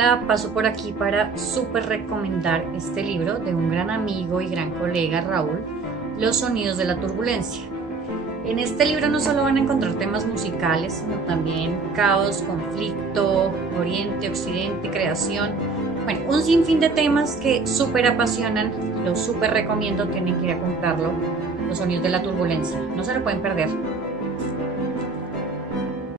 Hola, paso por aquí para súper recomendar este libro de un gran amigo y gran colega, Raúl, Los sonidos de la turbulencia. En este libro no solo van a encontrar temas musicales, sino también caos, conflicto, oriente, occidente, creación. Bueno, un sinfín de temas que súper apasionan, lo súper recomiendo, tienen que ir a comprarlo. Los sonidos de la turbulencia, no se lo pueden perder.